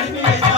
Thank you.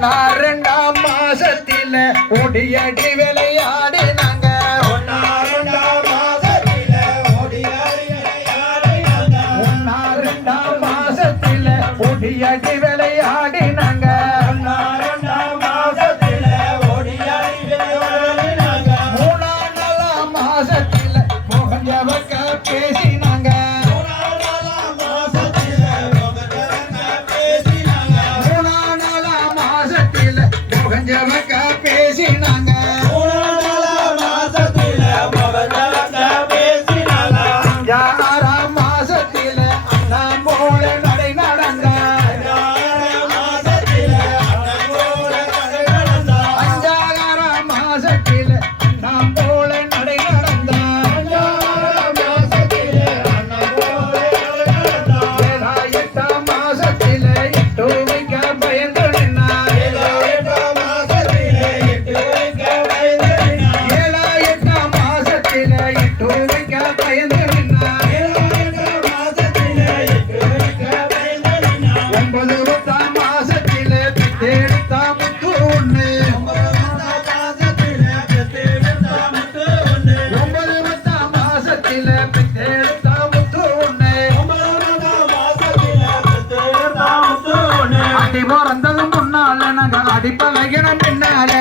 ஒன்னாம் ரெண்டாம் மாசத்தில ஒடியடி விளையாடி நாங்க. ஒன்னாம் ரெண்டாம் மாசத்தில ஒடியடி விளையாடி ஒன்னாம் ரெண்டாம் மாசத்தில ஒடியடி விளையாடி நான் அடிப்பழகின பின்னாலே